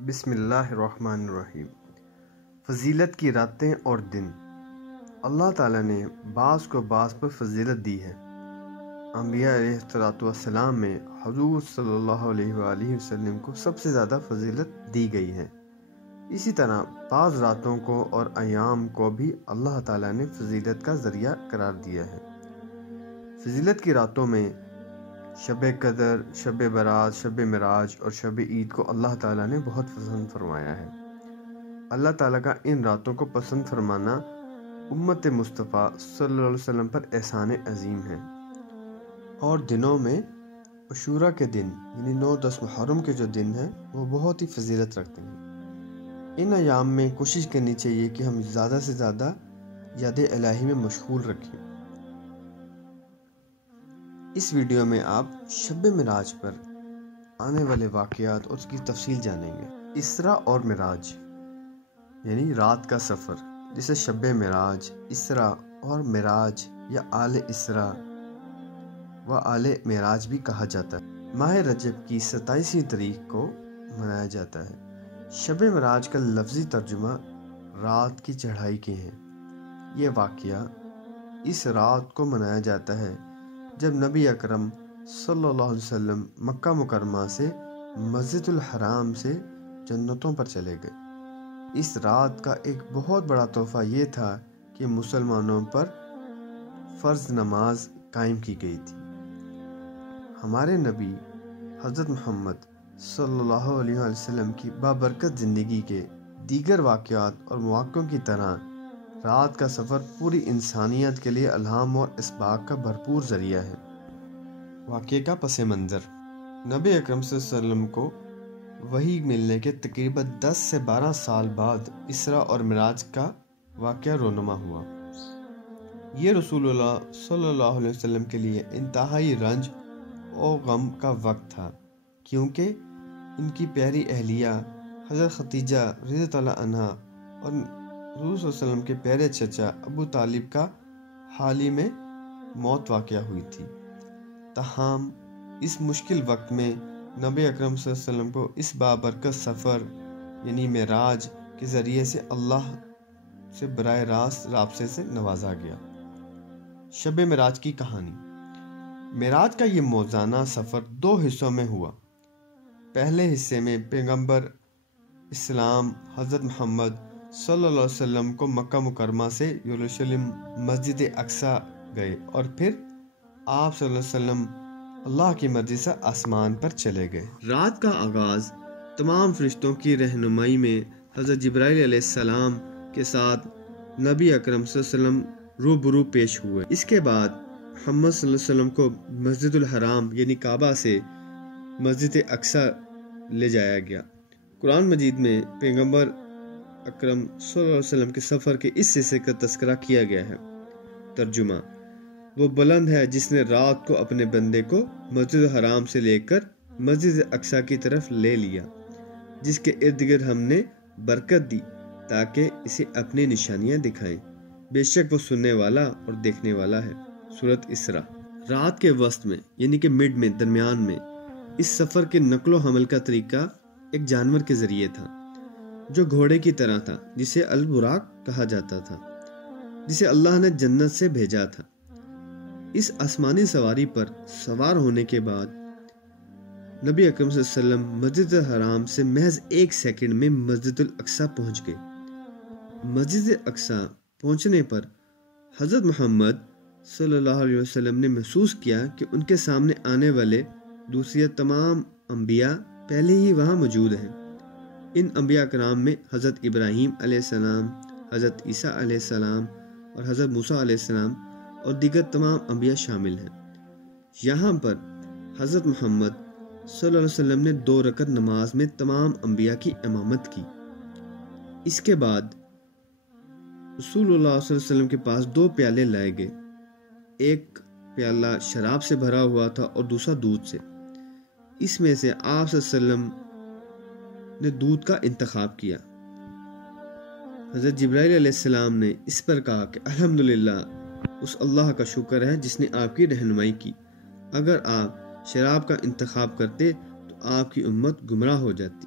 بسم اللہ الرحمن الرحیم۔ فضیلت کی راتیں اور دن۔ اللہ تعالیٰ نے بعض کو بعض پر فضیلت دی ہے۔ انبیاء علیہ السلام میں حضور صلی اللہ علیہ وآلہ وسلم کو سب سے زیادہ فضیلت دی گئی ہے۔ اسی طرح بعض راتوں کو اور ایام کو بھی اللہ تعالیٰ نے فضیلت کا ذریعہ قرار دیا ہے۔ فضیلت کی راتوں میں شب قدر، شب برات، شب معراج اور شب عید کو اللہ تعالیٰ نے بہت پسند فرمایا ہے۔ اللہ تعالیٰ کا ان راتوں کو پسند فرمانا امت مصطفیٰ صلی اللہ علیہ وسلم پر احسان عظیم ہے۔ اور دنوں میں عاشوراء کے دن یعنی 9-10 محرم کے جو دن ہیں وہ بہت ہی فضیلت رکھتے ہیں۔ ان ایام میں کوشش کرنی چاہیے کہ ہم زیادہ سے زیادہ یاد الہی میں مشغول رکھیں۔ اس ویڈیو میں آپ شب معراج پر آنے والے واقعات اور اس کی تفصیل جانیں گے۔ اسراء اور معراج یعنی رات کا سفر، جسے شب معراج، اسراء اور معراج یا آل اسراء و آل معراج بھی کہا جاتا ہے، ماہ رجب کی 27ویں تاریخ کو منایا جاتا ہے۔ شب معراج کا لفظی ترجمہ رات کی چڑھائی کے ہیں۔ یہ واقعہ اس رات کو منایا جاتا ہے جب نبی اکرم صلی اللہ علیہ وسلم مکہ مکرمہ سے مسجد الحرام سے جنتوں پر چلے گئے۔ اس رات کا ایک بہت بڑا تحفہ یہ تھا کہ مسلمانوں پر فرض نماز قائم کی گئی تھی۔ ہمارے نبی حضرت محمد صلی اللہ علیہ وسلم کی بابرکت زندگی کے دیگر واقعات اور مواقعوں کی طرح رات کا سفر پوری انسانیت کے لیے الہام اور اسباق کا بھرپور ذریعہ ہے۔ واقعے کا پس منظر۔ نبی اکرم صلی اللہ علیہ وسلم کو وحی ملنے کے تقریباً 10 سے 12 سال بعد اسراء اور معراج کا واقعہ رونما ہوا۔ یہ رسول اللہ صلی اللہ علیہ وسلم کے لیے انتہائی رنج اور غم کا وقت تھا، کیونکہ ان کی پیاری اہلیہ حضرت خدیجہ رضی اللہ عنہا اور حضور صلی اللہ علیہ وسلم کے پیارے چچا ابو طالب کا حال ہی میں موت واقع ہوئی تھی۔ تاہم اس مشکل وقت میں نبی اکرم صلی اللہ علیہ وسلم کو اس بابرکت سفر یعنی معراج کے ذریعے سے اللہ سے براہ راست رابطے سے نوازا گیا۔ شب معراج کی کہانی۔ معراج کا یہ موزانہ سفر 2 حصوں میں ہوا۔ پہلے حصے میں پیغمبر اسلام حضرت محمد صلی اللہ علیہ وسلم کو مکہ مکرمہ سے یروشلم مسجد اقصی گئے اور پھر آپ صلی اللہ علیہ وسلم اللہ کی مرضی سے آسمان پر چلے گئے۔ رات کا آغاز تمام فرشتوں کی رہنمائی میں حضرت جبرائیل علیہ السلام کے ساتھ نبی اکرم صلی اللہ علیہ وسلم روبرو پیش ہوئے۔ اس کے بعد محمد صلی اللہ علیہ وسلم کو مسجد الحرام یعنی کعبہ سے مسجد اقصی لے جایا گیا۔ قرآن مجید میں پیغمبر اکرم صلی اللہ علیہ وسلم کے سفر کے اس حصے کا تذکرہ کیا گیا ہے۔ ترجمہ: وہ بلند ہے جس نے رات کو اپنے بندے کو مسجد الحرام سے لے کر مسجد اقصی کی طرف لے لیا، جس کے ارد گرد ہم نے برکت دی تاکہ اسے اپنی نشانیاں دکھائیں۔ بے شک وہ سننے والا اور دیکھنے والا ہے۔ سورۃ اسراء۔ رات کے وسط میں یعنی کہ مڈ میں، درمیان میں، اس سفر کے نقل و حمل کا طریقہ ایک جانور کے ذریعے تھا جو گھوڑے کی طرح تھا، جسے البراق کہا جاتا تھا، جسے اللہ نے جنت سے بھیجا تھا۔ اس آسمانی سواری پر سوار ہونے کے بعد نبی اکرم صلی اللہ علیہ وسلم مسجد الحرام سے محض 1 سیکنڈ میں مسجد الاقصی پہنچ گئے۔ مسجد اقصی پہنچنے پر حضرت محمد صلی اللہ علیہ وسلم نے محسوس کیا کہ ان کے سامنے آنے والے دوسرے تمام انبیاء پہلے ہی وہاں موجود ہیں۔ ان انبیاء کرام میں حضرت ابراہیم علیہ السلام، حضرت عیسیٰ علیہ السلام اور حضرت موسیٰ علیہ السلام اور دیگر تمام انبیاء شامل ہیں۔ یہاں پر حضرت محمد صلی اللہ علیہ وسلم نے 2 رکعت نماز میں تمام انبیاء کی امامت کی۔ اس کے بعد رسول اللہ صلی اللہ علیہ وسلم کے پاس 2 پیالے لائے گئے۔ ایک پیالہ شراب سے بھرا ہوا تھا اور دوسرا دودھ سے۔ اس میں سے آپ صلی اللہ علیہ وسلم نے دودھ کا انتخاب کیا۔ حضرت جبرائیل علیہ السلام نے اس پر کہا کہ الحمدللہ، اس اللہ کا شکر ہے جس نے آپ کی رہنمائی کی۔ اگر آپ شراب کا انتخاب کرتے تو آپ کی امت گمراہ ہو جاتی۔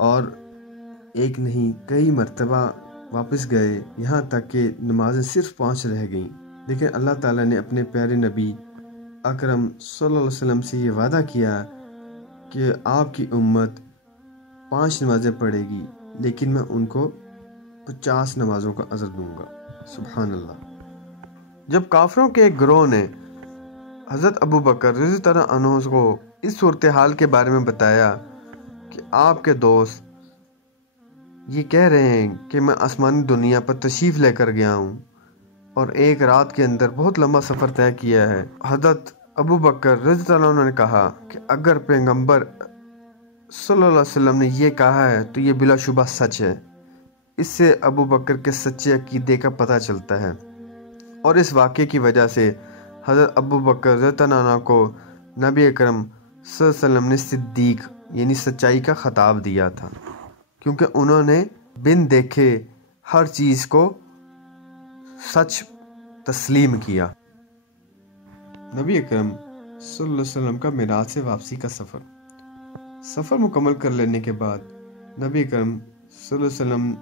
اور ایک نہیں کئی مرتبہ واپس گئے، یہاں تک کہ نمازیں صرف 5 رہ گئیں، لیکن اللہ تعالیٰ نے اپنے پیارے نبی اکرم صلی اللہ علیہ وسلم سے یہ وعدہ کیا کہ آپ کی امت 5 نمازیں پڑھے گی، لیکن میں ان کو 50 نمازوں کا اجر دوں گا۔ سبحان اللہ۔ جب کافروں کے ایک گروہ نے حضرت ابو بکر رضی اللہ عنہ کو اس صورتحال کے بارے میں بتایا کہ آپ کے دوست یہ کہہ رہے ہیں کہ میں آسمانی دنیا پر تشریف لے کر گیا ہوں اور ایک رات کے اندر بہت لمبا سفر طے کیا ہے، حضرت ابو بکر رضی اللہ عنہ نے کہا کہ اگر پیغمبر صلی اللہ علیہ وسلم نے یہ کہا ہے تو یہ بلا شبہ سچ ہے۔ اس سے ابو بکر کے سچے عقیدے کا پتہ چلتا ہے، اور اس واقعے کی وجہ سے حضرت ابو بکر رضی اللہ عنہ کو نبی اکرم صلی اللہ علیہ وسلم نے صدیق یعنی سچائی کا خطاب دیا تھا، کیونکہ انہوں نے بن دیکھے ہر چیز کو سچ تسلیم کیا۔ نبی اکرم صلی اللہ علیہ وسلم کا معراج سے واپسی کا سفر مکمل کر لینے کے بعد نبی اکرم صلی اللہ علیہ وسلم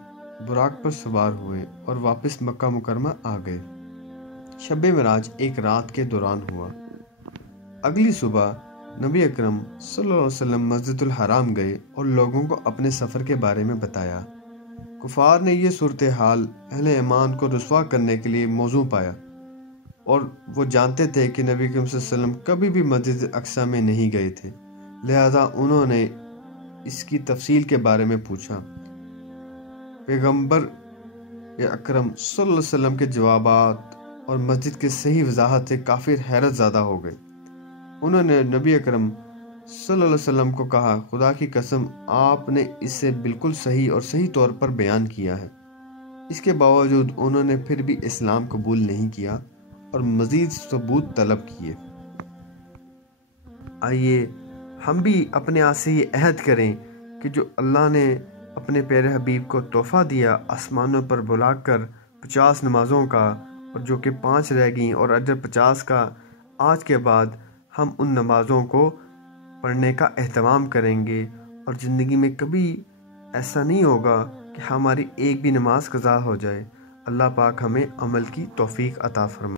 براق پر سوار ہوئے اور واپس مکہ مکرمہ آ گئے۔ شب معراج ایک رات کے دوران ہوا۔ اگلی صبح نبی اکرم صلی اللہ علیہ وسلم مسجد الحرام گئے اور لوگوں کو اپنے سفر کے بارے میں بتایا۔ کفار نے یہ صورتحال اہل ایمان کو رسوا کرنے کے لیے موزوں پایا، اور وہ جانتے تھے کہ نبی اکرم صلی اللہ علیہ وسلم کبھی بھی مسجد اقصی میں نہیں گئے تھے، لہذا انہوں نے اس کی تفصیل کے بارے میں پوچھا۔ پیغمبر اکرم صلی اللہ علیہ وسلم کے جوابات اور مسجد کی صحیح وضاحت سے کافر حیرت زدہ ہو گئے۔ انہوں نے نبی اکرم صلی اللہ علیہ وسلم کو کہا، خدا کی قسم آپ نے اسے بالکل صحیح طور پر بیان کیا ہے۔ اس کے باوجود انہوں نے پھر بھی اسلام قبول نہیں کیا اور مزید ثبوت طلب کیے۔ آئیے ہم بھی اپنے آپ سے یہ عہد کریں کہ جو اللہ نے اپنے پیارے حبیب کو تحفہ دیا آسمانوں پر بلا کر 50 نمازوں کا، اور جو کہ 5 رہ گئیں اور اجر 50 کا، آج کے بعد ہم ان نمازوں کو پڑھنے کا اہتمام کریں گے، اور زندگی میں کبھی ایسا نہیں ہوگا کہ ہماری ایک بھی نماز قضا ہو جائے۔ اللہ پاک ہمیں عمل کی توفیق عطا فرمائے۔